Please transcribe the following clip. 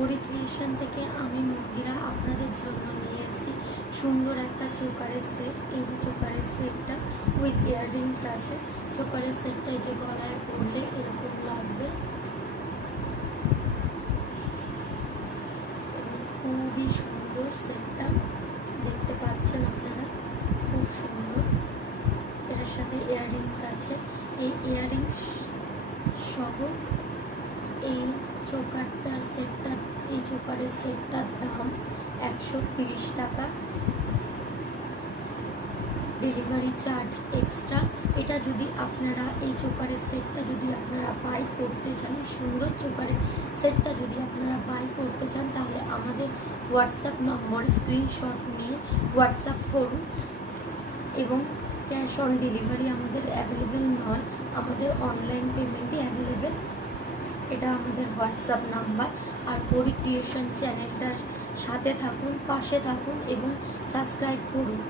পরিক্রিয়েশন থেকে আমি মন্দিরা আপনাদের জন্য নিয়ে এসেছি সুন্দর একটা চোকারের সেট। এই যে চোকারের সেটটা উইথ ইয়াররিংস আছে। চোকারের সেটটা এই যে গলায় পরলে এরকম লাগবে এবং খুবই সুন্দর সেটটা, দেখতে পাচ্ছেন আপনারা, খুব সুন্দর। এর সাথে ইয়াররিংস আছে। এই ইয়াররিংস সহ এই চোকারটার সেটটা, এই চোকারের সেটটার দাম 130 টাকা, ডেলিভারি চার্জ এক্সট্রা। এটা যদি আপনারা এই চোকারের সেটটা যদি আপনারা বাই করতে চান, সুন্দর চোকারের সেটটা যদি আপনারা বাই করতে চান, তাহলে আমাদের হোয়াটসঅ্যাপ নম্বর স্ক্রিনশট নিয়ে হোয়াটসঅ্যাপ করুন। এবং ক্যাশ অন ডেলিভারি আমাদের অ্যাভেলেবেল নয়, আমাদের অনলাইন পেমেন্টই অ্যাভেলেবেল। এটা আমাদের হোয়াটসঅ্যাপ নাম্বার। আর পরিক্রিয়েশন চ্যানেলটার সাথে থাকুন, পাশে থাকুন এবং সাবস্ক্রাইব করুন।